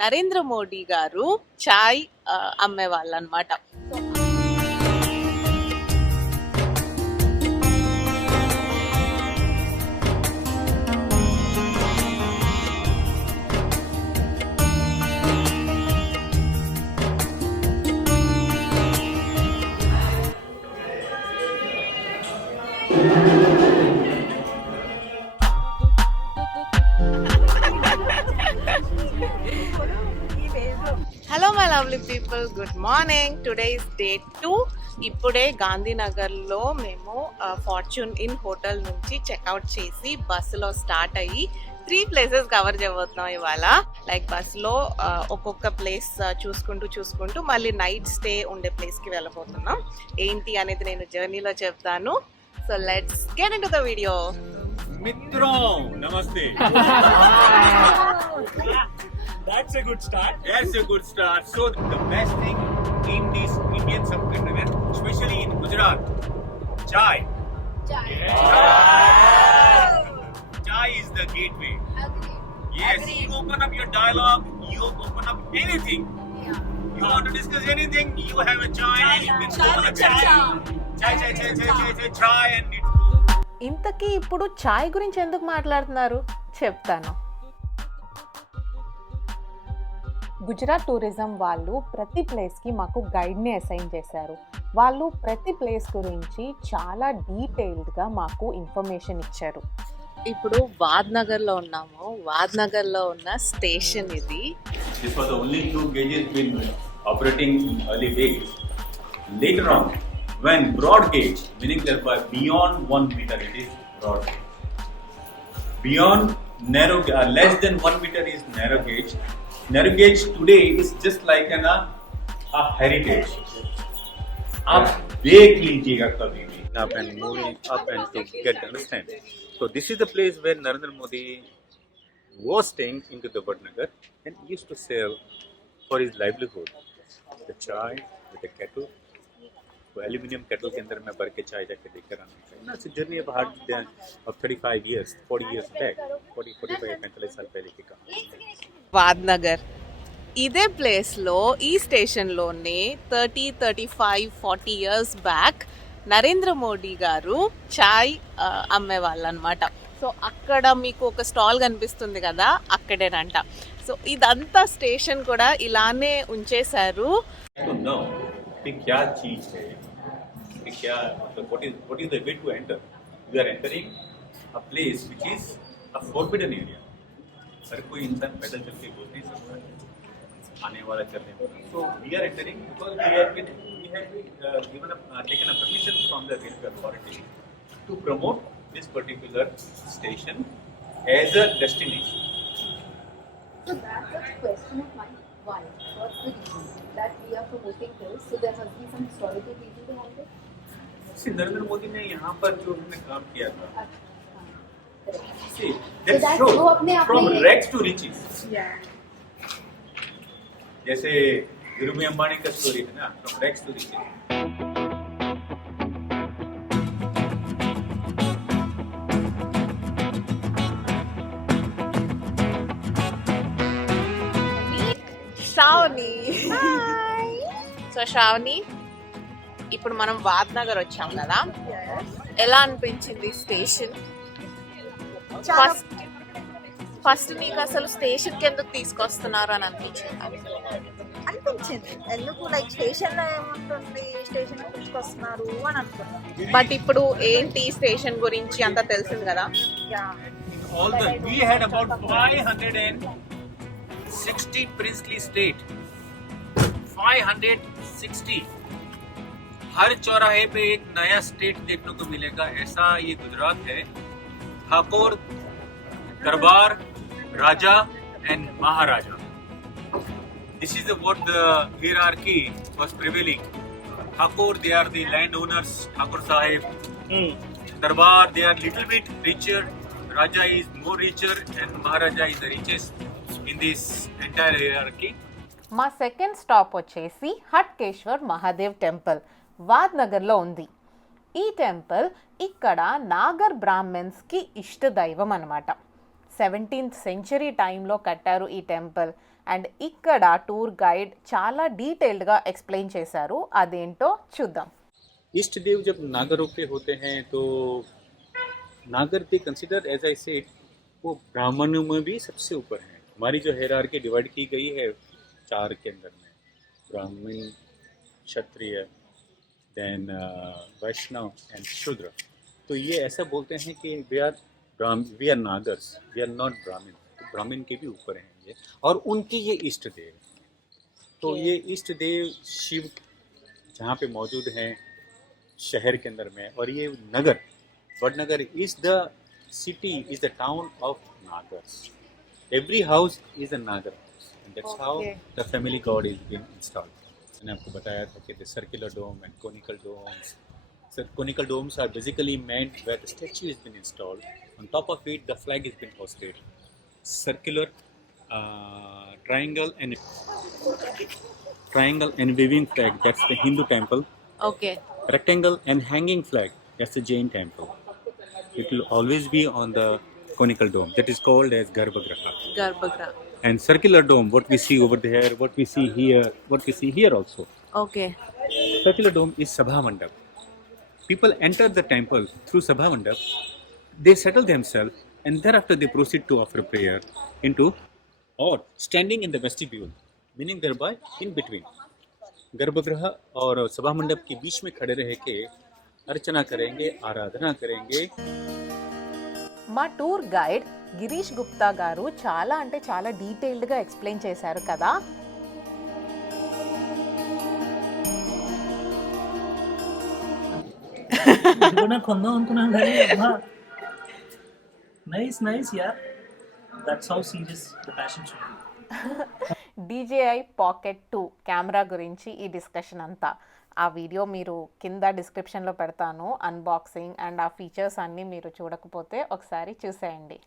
నరేంద్ర మోడీ గారు చాయ్ అమ్మేవాళ్ళు అనమాట. Hello my lovely people, good morning. Today is day 2. ఇప్పుడే గాంధీనగర్లో మేము ఫార్చ్యూన్ ఇన్ హోటల్ నుంచి చెక్అవుట్ చేసి బస్సులో స్టార్ట్ అయ్యి 3 ప్లేసెస్ కవర్ చేయబోతున్నాం ఇవాళ. లైక్ బస్సులో ఒక్కొక్క ప్లేస్ చూసుకుంటూ మళ్ళీ నైట్ స్టే ఉండే ప్లేస్కి వెళ్ళబోతున్నాం. ఏంటి అనేది నేను జర్నీలో చెప్తాను. So let's get into the video. मित्रों नमस्ते. That's a good start. That's a good start. So the best thing in this Indian subcontinent, especially in Gujarat, chai. Chai is the gateway. Yes, you open up your dialogue, you open up anything. You want to discuss anything, you have a chai and you can open up chai and it. ఇంతకీ ఇప్పుడు చాయ్ గురించి ఎందుకు మాట్లాడుతున్నారు చెప్తాను. గుజరాత్ టూరిజం వాళ్ళు ప్రతి ప్లేస్కి మాకు గైడ్ని అసైన్ చేశారు. వాళ్ళు ప్రతి ప్లేస్ గురించి చాలా డీటెయిల్డ్గా మాకు ఇన్ఫర్మేషన్ ఇచ్చారు. ఇప్పుడు వాద్నగర్లో ఉన్నాము. వాద్నగర్లో ఉన్న స్టేషన్ ఇది. This was the only 2 gauges been operating in early days. Later on, when broad gauge, meaning that by beyond 1 meter it is broad gauge. Beyond narrow, less than 1 meter is narrow gauge. Narrow gauge today is just like a heritage. आप देख लीजिएगा कभी भी. Up and moving up and to get understand. So this is the place where Narendra Modi was staying into the Vadnagar and used to sell for his livelihood the chai with the kettle. तो aluminium kettle के अंदर मैं भर के चाय जाके लेकर आना चाहिए ना. जर्नी अब हार्ड of 35 years 40 years back 45 साल पहले की कहानी. వాద్నగర్ ఇదే ప్లేస్లో ఈ స్టేషన్లోనే 35-40 ఇయర్స్ బ్యాక్ నరేంద్ర మోడీ గారు చాయ్ అమ్మేవాళ్ళు అనమాట. సో అక్కడ మీకు ఒక స్టాల్ కనిపిస్తుంది కదా, అక్కడేనంట. సో ఇదంతా స్టేషన్ కూడా ఇలానే ఉంచేశారు. क्या चीज है, क्या what is the way to enter? We are entering a place which is a forbidden area. हर कोई इंसान पैदल चल के घुस नहीं सकता है, आने वाला चलने वाला. So we are entering because we have given taken a permission from the railway authority to promote this particular station as a destination. So that's a question of mine. Why? What's the reason that we are promoting this? So there must be some historical reason behind it. See, Narendra मोदी ने यहाँ पर जो उन्होंने काम किया था, see, So that that's shows वो अपने आप from में rags to riches. yeah. जैसे धीरूभाई अंबानी का स्टोरी है ना, from rags to riches. Shravani. So Shravani, ఇప్పుడు మనం వాద్నగర్ వచ్చాం కదా, ఎలా అనిపించింది స్టేషన్? ఫస్ట్ మీకు అసలు స్టేషన్ కి ఎందుకు తీసుకొస్తున్నారు అని అనిపించింది. ఎందుకు లైక్ స్టేషన్ లో ఏముంటుంది, స్టేషన్ తీసుకొస్తున్నారు అని అనుకున్నాను. బట్ ఇప్పుడు ఏంటి స్టేషన్ గురించి అంతా తెలిసింది కదా. We had about 560 princely state. 560. हर चौराहे पे एक नया स्टेट देखने को मिलेगा, ऐसा ये गुजरात है. ठाकुर, दरबार, राजा and महाराजा. This is what the hierarchy was prevailing. Thakur, they are the landowners, Thakur Sahib. Darbar, they are little bit richer. Raja is more richer and Maharaja is the richest in this entire hierarchy. మా second stop వచ్చేసి హట్కేశ్వర్ మహాదేవ్ టెంపుల్ వాద్నగర్లో ఉంది. ఈ టెంపుల్ ఇక్కడ నాగర్ బ్రాహ్మణ్స్కి ఇష్ట దైవం అనమాట. 17th సెంచరీ టైంలో కట్టారు ఈ టెంపుల్. అండ్ ఇక్కడ టూర్ గైడ్ చాలా డీటెయిల్డ్గా ఎక్స్ప్లెయిన్ చేశారు. అదేంటో చూద్దాం. इष्ट देव जब नागरों के होते हैं तो Nagar they consider as I said वो ब्राह्मणों में भी सबसे ऊपर है. हमारी जो हेरार्की डिवाइड की गई है 4 के अंदर में, ब्राह्मण, क्षत्रिय, देन वैष्णव एंड शूद्र. तो ये ऐसा बोलते हैं कि we are Nagars, we are not Brahmin. तो ब्राह्मण के भी ऊपर हैं ये, और उनके ये इष्ट देव. तो ये इष्ट देव शिव जहाँ पे मौजूद हैं शहर के अंदर में, और ये नगर Vadnagar is the city, is the town of Nagars. Every house is a Nagar house, and that's how Okay. The family god is been installed. मैंने आपको बताया था कि the circular dome and conical domes. Conical domes are basically meant where the statue has been installed. On top of it, the flag has been hosted. Circular, triangle and waving flag, that's the Hindu temple. Okay. Rectangle and hanging flag, that's the Jain temple. It will always be on the conical dome. That is called as Garbhagriha. గర్భగృహ. And circular dome, what we see over there, what we see here, what we see here also. Okay. Circular dome is Sabha Mandap. People enter the temple through Sabha Mandap, they settle themselves, and thereafter they proceed to offer prayer into, or standing in the vestibule, meaning thereby in between. गर्भगृह और सभा मंडप के बीच में खड़े रह के अर्चना करेंगे, आराधना करेंगे. మా టూర్ గైడ్ గిరీష్ గుప్తా గారు చాలా అంటే చాలా డీటెయిల్డ్గా ఎక్స్ప్లెయిన్ చేశారు కదా. ఇదిగోనా కొందాం అనుకున్నాను కానీ అమ్మా నైస్ యార్. That's how serious the passion should be. DJI Pocket 2 కెమెరా గురించి ఈ డిస్కషన్ అంతా. ఆ వీడియో మీరు కింద డిస్క్రిప్షన్లో పెడతాను, అన్బాక్సింగ్ అండ్ ఆ ఫీచర్స్ అన్నీ మీరు చూడకపోతే ఒకసారి చూసేయండి.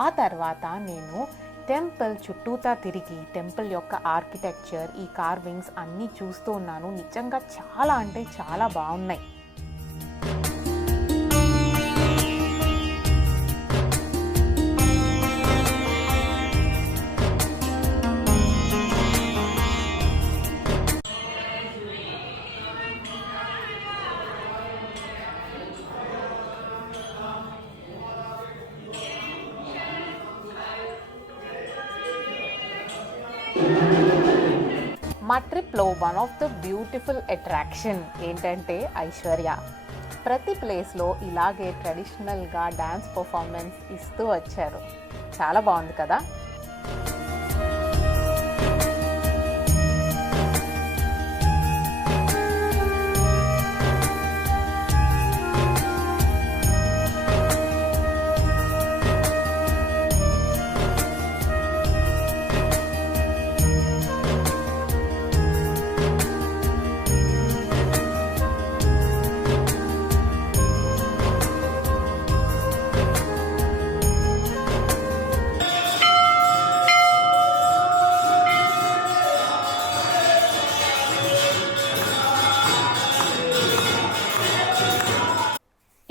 ఆ తర్వాత నేను టెంపుల్ చుట్టూతా తిరిగి టెంపుల్ యొక్క ఆర్కిటెక్చర్, ఈ కార్వింగ్స్ అన్నీ చూస్తూ ఉన్నాను. నిజంగా చాలా అంటే చాలా బాగున్నాయి. మా ట్రిప్లో one of the beautiful attraction ఏంటంటే ఐశ్వర్య. ప్రతి ప్లేస్లో ఇలాగే ట్రెడిషనల్గా డ్యాన్స్ పర్ఫార్మెన్స్ ఇస్తూ వచ్చారు. చాలా బాగుంది కదా.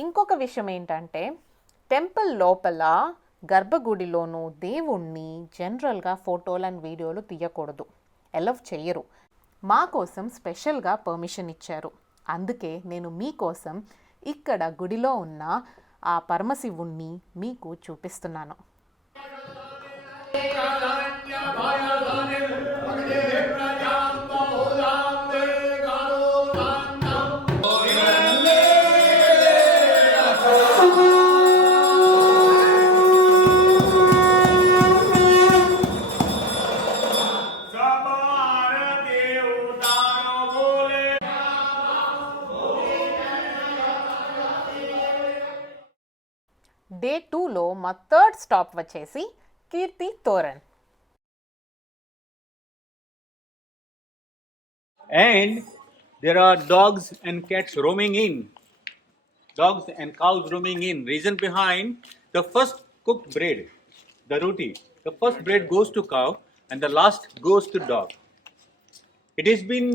ఇంకొక విషయం ఏంటంటే టెంపుల్ లోపల గర్భగుడిలోనూ దేవుణ్ణి జనరల్గా ఫోటోలు అండ్ వీడియోలు తీయకూడదు, అలౌ చేయరు. మా కోసం స్పెషల్గా పర్మిషన్ ఇచ్చారు. అందుకే నేను మీకోసం ఇక్కడ గుడిలో ఉన్న ఆ పరమశివుణ్ణి మీకు చూపిస్తున్నాను. డే 2లో మా మా థర్డ్ స్టాప్ వచ్చేసి కీర్తి toran. And there are dogs and cats roaming in. Dogs and cows roaming in. Reason behind the first cooked bread, the roti. The first bread goes to cow and the last goes to dog. It has been,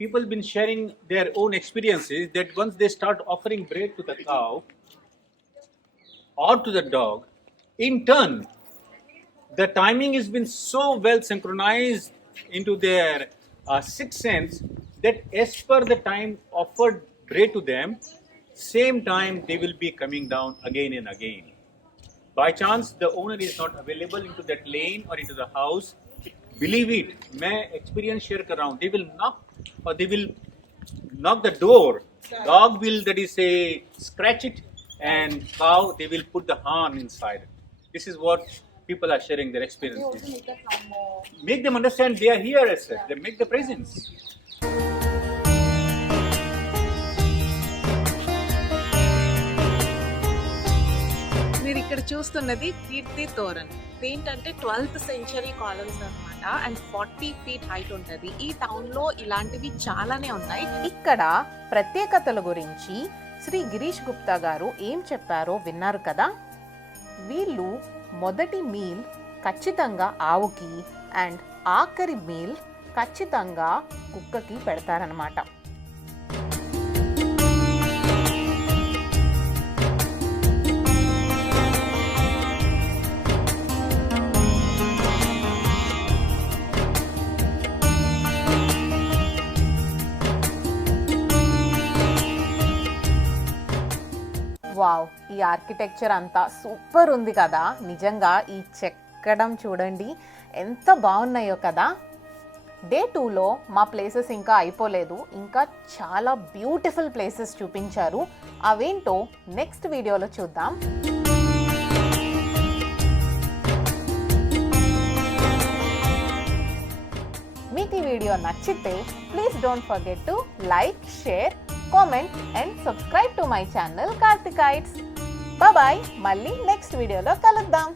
people been sharing their own experiences that once they start offering bread to the cow or to the dog, in turn, the timing has been so well synchronized into their sixth sense that as per the time offered bread to them, same time they will be coming down again and again. By chance the owner is not available into that lane or into the house, believe it, मैं experience share कर रहा हूँ, they will knock or they will knock the door, dog will, that is say, scratch it, and cow they will put the horn inside. This is what people are sharing their We also experiences. make the sound more. Make them understand they are here as such. They make the presence. మీరు ఇక్కడ చూస్తున్నది కీర్తి తోరణ్. ఏంటంటే 12th century columns అన్నమాట. అండ్ 40 feet height ఉంటుంది. ఈ టౌన్ లో ఇలాంటివి చాలానే ఉన్నాయి. ఇక్కడ ప్రత్యేకతల గురించి శ్రీ గిరీష్ గుప్తా గారు ఏం చెప్పారో విన్నారు కదా. వీళ్ళు మొదటి మీల్ ఖచ్చితంగా ఆవుకి అండ్ ఆఖరి మీల్ ఖచ్చితంగా కుక్కకి పెడతారనమాట. వావ్, ఈ ఆర్కిటెక్చర్ అంతా సూపర్ ఉంది కదా. నిజంగా ఈ చెక్కడం చూడండి ఎంత బాగున్నాయో కదా. డే 2లో మా ప్లేసెస్ ఇంకా అయిపోలేదు, ఇంకా చాలా బ్యూటిఫుల్ ప్లేసెస్ చూపించారు. అవేంటో నెక్స్ట్ వీడియోలో చూద్దాం. మీకు ఈ వీడియో నచ్చితే please don't forget to like, share, comment and subscribe to my channel కార్తికైట్స్. బాయ్, మళ్ళీ నెక్స్ట్ వీడియోలో కలుద్దాం.